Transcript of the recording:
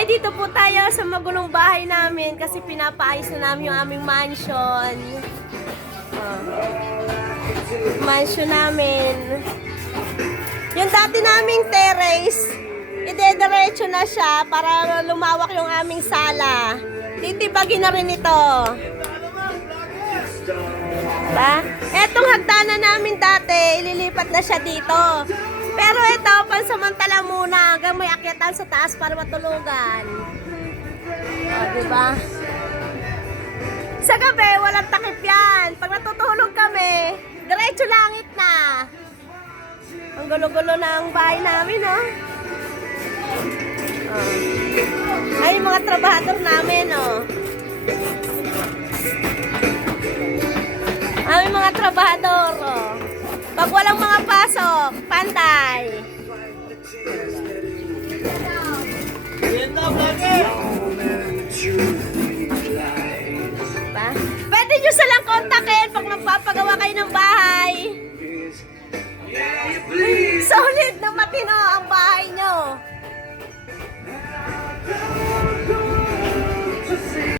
Ay, dito po tayo sa magulong bahay namin kasi pinapaayos na namin yung aming mansion. Mansion namin. Yung dati naming terrace, idediretso na siya para lumawak yung aming sala. Titibagin na rin ito. Diba? Etong hagdanan namin dati, ililipat na siya dito. Pero ito, pansamantala muna hanggang may akyatan sa taas para matulugan. O, diba? Sa gabi, walang takip yan. Pag natutulog kami, diretso langit na. Ang gulo-gulo ng bahay namin, oh. Ay, yung mga trabahador namin, oh. Aming mga trabahador, oh. Pag walang mga pasok, pantay. Diba? Pwede nyo silang kontakin pag magpapagawa kayo ng bahay.